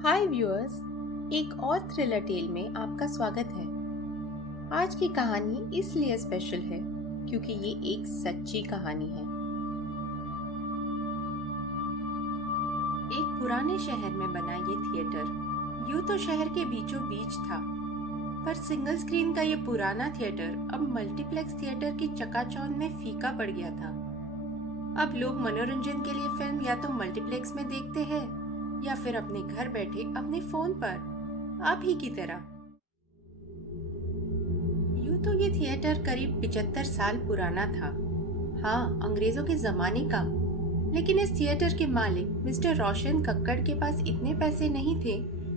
हाय viewers, एक और thriller tell में आपका स्वागत है। आज की कहानी इसलिए स्पेशल है क्योंकि ये एक सच्ची कहानी है। एक पुराने शहर में बना ये थिएटर यूं तो शहर के बीचों बीच था, पर सिंगल स्क्रीन का ये पुराना थिएटर अब मल्टीप्लेक्स थिएटर की चकाचौंध में फीका पड़ गया था। अब लोग मनोरंजन के लिए फिल्म या तो मल्टीप्लेक्स में देखते हैं या फिर अपने घर बैठे अपने फोन पर, आप ही की तरह। यूं तो ये थिएटर करीब 75 साल पुराना था, हाँ अंग्रेजों के जमाने का। लेकिन इस थिएटर के मालिक मिस्टर रोशन कक्कड़ के पास इतने पैसे नहीं थे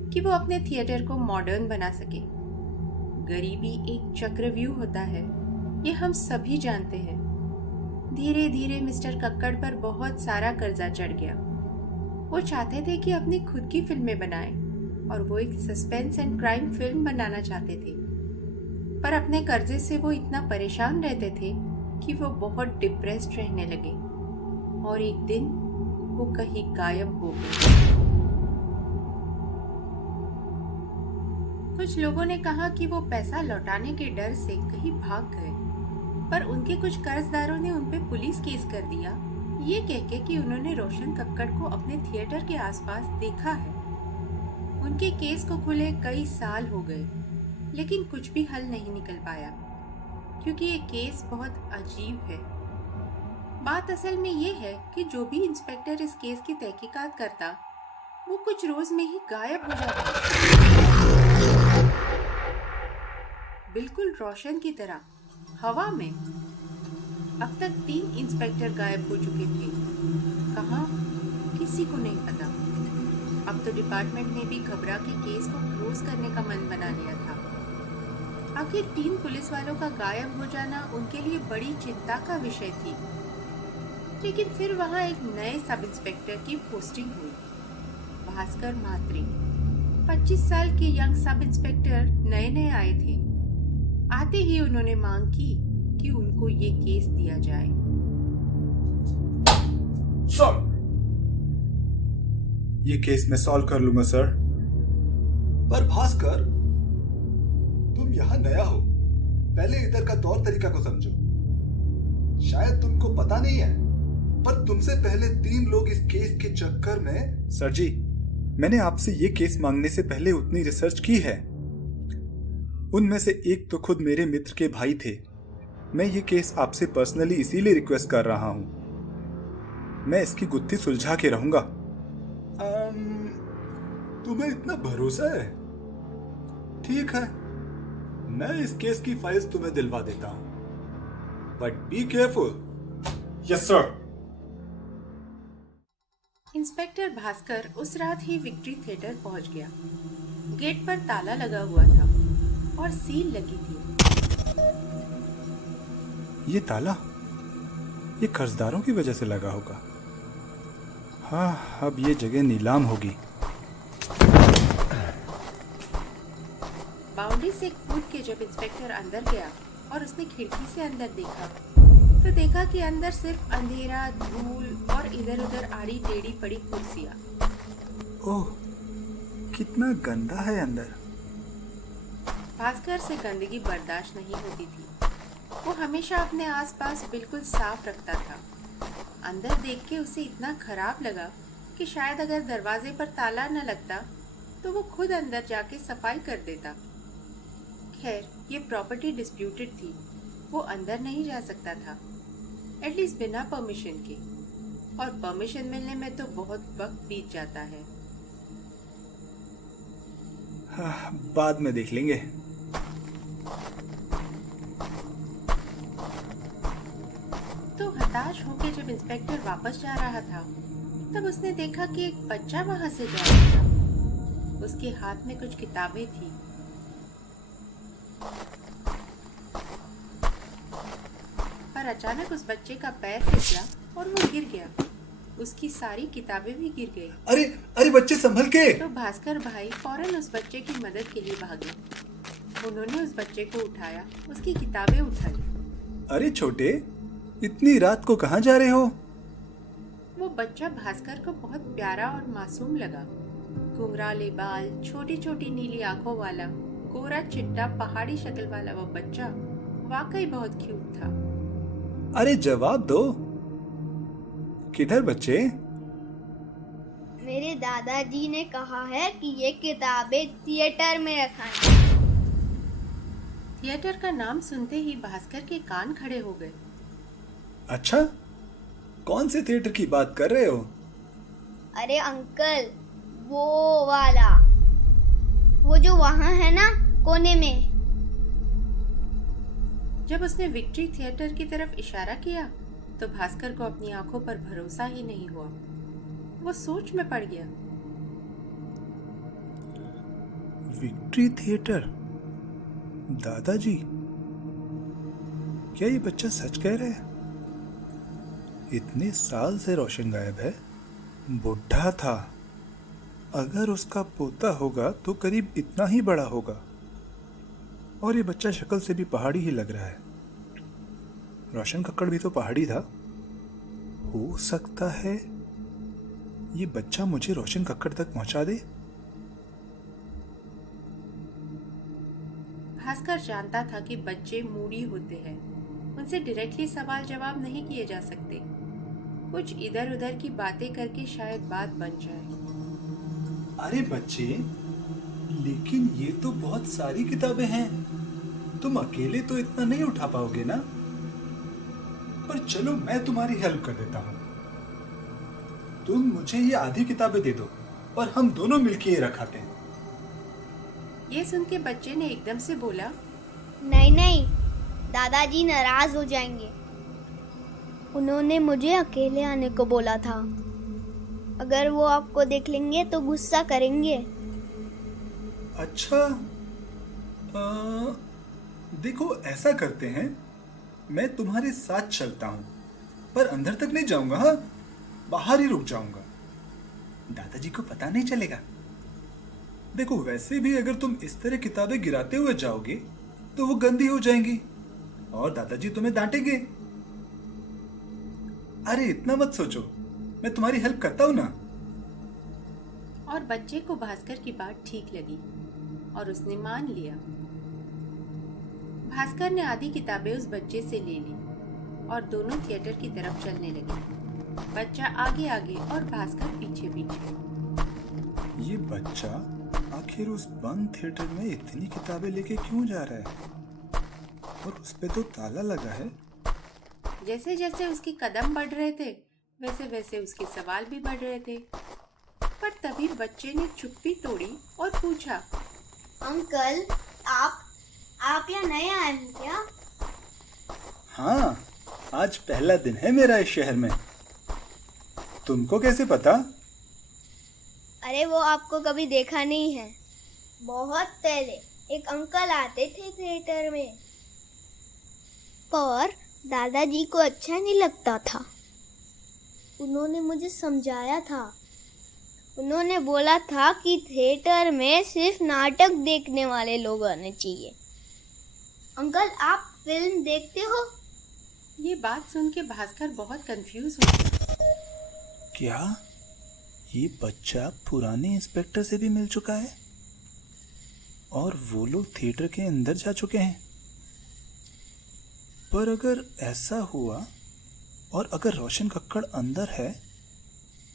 कि वो अपने थिएटर को मॉडर्न बना सके। गरीबी एक चक्रव्यूह होता है, ये हम सभी जानते हैं। धीरे धीरे मिस्टर कक्कड़ पर बहुत सारा कर्जा चढ़ गया। वो चाहते थे कि अपनी खुद की फिल्में बनाएं और वो एक सस्पेंस एंड क्राइम फिल्म बनाना चाहते थे, पर अपने कर्जे से वो इतना परेशान रहते थे कि वो बहुत डिप्रेस्ड रहने लगे और एक दिन वो कहीं गायब हो गए। कुछ लोगों ने कहा कि वो पैसा लौटाने के डर से कहीं भाग गए, पर उनके कुछ कर्जदारों ने उन पे पुलिस केस कर दिया, ये कह के कि उन्होंने रोशन कक्कड़ को अपने थिएटर के आसपास देखा है। उनके केस को खुले कई साल हो गए, लेकिन कुछ भी हल नहीं निकल पाया क्योंकि ये केस बहुत अजीब है। बात असल में ये है कि जो भी इंस्पेक्टर इस केस की तहकीकात करता, वो कुछ रोज में ही गायब हो जाता, बिल्कुल रोशन की तरह, हवा में। अब तक 3 इंस्पेक्टर गायब हो चुके थे। कहाँ, किसी को नहीं पता। अब तो डिपार्टमेंट ने भी घबरा के केस को क्लोज करने का मन बना लिया था। आखिर 3 पुलिस वालों का गायब हो जाना उनके लिए बड़ी चिंता का विषय थी। लेकिन फिर वहाँ एक नए सब इंस्पेक्टर की पोस्टिंग हुई, भास्कर म्हात्रे। 25 साल के यंग सब इंस्पेक्टर नए नए आए थे। आते ही उन्होंने मांग की कि उनको ये केस दिया जाए। सर, ये केस मैं सॉल्व कर लूंगा सर। पर भास्कर, तुम यहाँ नया हो, पहले इधर का तौर तरीका को समझो। शायद तुमको पता नहीं है, पर तुमसे पहले 3 लोग इस केस के चक्कर में। सर जी, मैंने आपसे ये केस मांगने से पहले उतनी रिसर्च की है। उनमें से एक तो खुद मेरे मित्र के भाई थे। मैं ये केस आपसे पर्सनली इसीलिए रिक्वेस्ट कर रहा हूँ। मैं इसकी गुत्थी सुलझा के रहूंगा। तुम्हें इतना भरोसा है? ठीक है, मैं इस केस की फाइल्स तुम्हें दिलवा देता हूँ, but be careful. Yes sir. Inspector Bhaskar उस रात ही विक्ट्री थिएटर पहुंच गया। गेट पर ताला लगा हुआ था और सील लगी थी। ये ताला, ये कर्जदारों की वजह से लगा होगा। हाँ, अब ये जगह नीलाम होगी। बाउंड्री से कूद के जब इंस्पेक्टर अंदर गया और उसने खिड़की से अंदर देखा, तो देखा कि अंदर सिर्फ अंधेरा, धूल और इधर उधर आड़ी टेढ़ी पड़ी कुर्सियां। ओह, कितना गंदा है अंदर। भास्कर से गंदगी बर्दाश्त नहीं होती थी। वो हमेशा अपने आसपास बिल्कुल साफ रखता था। अंदर देख के उसे इतना खराब लगा कि शायद अगर दरवाजे पर ताला न लगता तो वो खुद अंदर जाके सफाई कर देता। खैर, ये प्रॉपर्टी डिस्प्यूटेड थी, वो अंदर नहीं जा सकता था, एटलीस्ट बिना परमिशन के, और परमिशन मिलने में तो बहुत वक्त बीत जाता है। हाँ, बाद में देख लेंगे। तो हताश होकर जब इंस्पेक्टर वापस जा रहा था, तब उसने देखा कि एक बच्चा वहां से जा रहा था। उसके हाथ में कुछ किताबें थी। पर अचानक उस बच्चे का पैर फिसला और वो गिर गया। उसकी सारी किताबें भी गिर गई। अरे अरे, बच्चे संभल के। तो भास्कर भाई फौरन उस बच्चे की मदद के लिए भागे। उन्होंने उस बच्चे को उठाया, उसकी किताबें उठाई। अरे छोटे, इतनी रात को कहाँ जा रहे हो? वो बच्चा भास्कर को बहुत प्यारा और मासूम लगा। घुंघराले बाल, छोटी छोटी नीली आंखों वाला गोरा चिट्टा पहाड़ी शक्ल वाला वो बच्चा वाकई बहुत क्यूट था। अरे जवाब दो, किधर बच्चे? मेरे दादाजी ने कहा है कि ये किताबें थिएटर में रखाएं। थिएटर का नाम सुनते ही भास्कर के कान खड़े हो गए। अच्छा, कौन से थिएटर की बात कर रहे हो? अरे अंकल, वो वाला, वो जो वहाँ है ना कोने में। जब उसने विक्ट्री थिएटर की तरफ इशारा किया तो भास्कर को अपनी आंखों पर भरोसा ही नहीं हुआ। वो सोच में पड़ गया। Victory theatre? दादाजी, क्या ये बच्चा सच कह रहा है? इतने साल से रोशन गायब है, बुढ़ा था। अगर उसका पोता होगा तो करीब इतना ही बड़ा होगा, और ये बच्चा शक्ल से भी पहाड़ी ही लग रहा है। रोशन कक्कड़ भी तो पहाड़ी था। हो सकता है ये बच्चा मुझे रोशन कक्कड़ तक पहुंचा दे। भास्कर जानता था कि बच्चे मूडी होते हैं, उनसे डायरेक्टली सवाल जवाब नहीं किए जा सकते। कुछ इधर उधर की बातें करके शायद बात बन जाए। अरे बच्चे, लेकिन ये तो बहुत सारी किताबें हैं, तुम अकेले तो इतना नहीं उठा पाओगे ना? पर चलो, मैं तुम्हारी हेल्प कर देता हूँ। तुम मुझे ये आधी किताबें दे दो और हम दोनों मिलके ये रखाते हैं। ये सुन के बच्चे ने एकदम से बोला, नहीं नहीं, दादाजी नाराज हो जाएंगे। उन्होंने मुझे अकेले आने को बोला था। अगर वो आपको देख लेंगे तो गुस्सा करेंगे। अच्छा, देखो ऐसा करते हैं, मैं तुम्हारे साथ चलता हूँ, पर अंदर तक नहीं जाऊंगा। हाँ, बाहर ही रुक जाऊंगा, दादाजी को पता नहीं चलेगा। देखो, वैसे भी अगर तुम इस तरह किताबें गिराते हुए जाओगे तो वो गंदी हो जाएंगी और दादाजी तुम्हें डांटेंगे। अरे इतना मत सोचो, मैं तुम्हारी हेल्प करता हूं ना। और बच्चे को भास्कर की बात ठीक लगी और उसने मान लिया। भास्कर ने आधी किताबें उस बच्चे से ले ली और दोनों थिएटर की तरफ चलने लगे। बच्चा आगे आगे और भास्कर पीछे पीछे। ये बच्चा आखिर उस बंद थिएटर में इतनी किताबें लेके क्यों जा रहा है? और उस पे तो ताला लगा है। जैसे जैसे उसके कदम बढ़ रहे थे वैसे वैसे उसके सवाल भी बढ़ रहे थे। पर तभी बच्चे ने चुप्पी तोड़ी और पूछा, अंकल, आप यहाँ नए आए हैं क्या? हाँ, आज पहला दिन है मेरा इस शहर में। तुमको कैसे पता? अरे वो आपको कभी देखा नहीं है। बहुत पहले एक अंकल आते थे थिएटर में, पर दादाजी को अच्छा नहीं लगता था। उन्होंने मुझे समझाया था। उन्होंने बोला था कि थिएटर में सिर्फ नाटक देखने वाले लोग आने चाहिए। अंकल, आप फिल्म देखते हो? ये बात सुन के भास्कर बहुत कंफ्यूज हो गया। क्या ये बच्चा पुराने इंस्पेक्टर से भी मिल चुका है और वो लोग थिएटर के अंदर जा चुके हैं? पर अगर ऐसा हुआ और अगर रोशन कक्कड़ अंदर है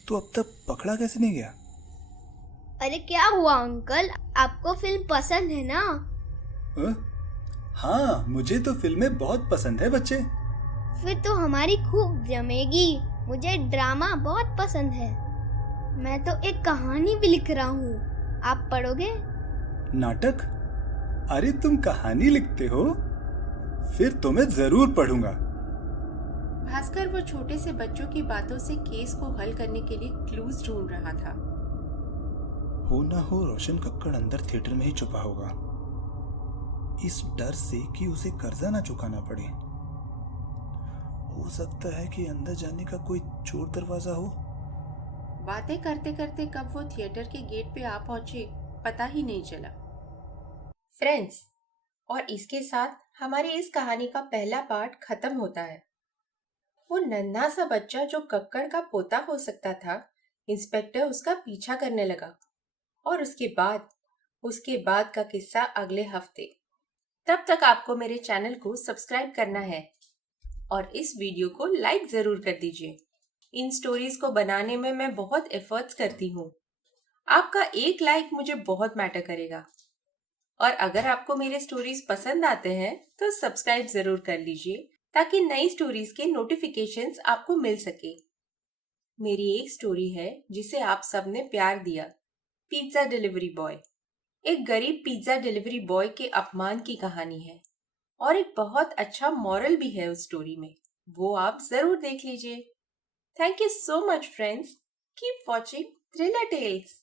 तो अब तक पकड़ा कैसे नहीं गया? अरे क्या हुआ अंकल, आपको फिल्म पसंद है ना? हाँ, मुझे तो फिल्में बहुत पसंद है बच्चे। फिर तो हमारी खूब जमेगी। मुझे ड्रामा बहुत पसंद है। मैं तो एक कहानी भी लिख रहा हूँ, आप पढ़ोगे? नाटक? अरे तुम कहानी लिखते हो? फिर तो मैं जरूर पढ़ूंगा। भास्कर वो छोटे से बच्चों की बातों से केस को हल करने के लिए क्लूज ढूंढ रहा था। हो ना हो रोशन कक्कड़ अंदर थिएटर में ही छुपा होगा, इस डर से कि उसे कर्जा ना चुकाना पड़े। हो सकता है कि अंदर जाने का कोई चोर दरवाजा हो। बातें करते करते कब वो थिएटर के गेट पे आ पहुंचे पता ही नहीं चला। फ्रेंड्स, और इसके साथ हमारी इस कहानी का पहला पार्ट खत्म होता है। वो नन्हा सा बच्चा जो कक्कड़ का पोता हो सकता था, इंस्पेक्टर उसका पीछा करने लगा और उसके बाद का किस्सा अगले हफ्ते। तब तक आपको मेरे चैनल को सब्सक्राइब करना है और इस वीडियो को लाइक जरूर कर दीजिए। इन स्टोरीज को बनाने में मैं बहुत एफर्ट्स करती हूँ। आपका एक लाइक मुझे बहुत मैटर करेगा। और अगर आपको मेरे स्टोरीज पसंद आते हैं तो सब्सक्राइब जरूर कर लीजिए ताकि नई स्टोरीज के नोटिफिकेशंस आपको मिल सके। मेरी एक स्टोरी है जिसे आप सबने प्यार दिया, पिज्जा डिलीवरी बॉय। एक गरीब पिज्जा डिलीवरी बॉय के अपमान की कहानी है और एक बहुत अच्छा मॉरल भी है उस स्टोरी में। वो आप जरूर देख लीजिए। Thank you so much friends. Keep watching thriller tales.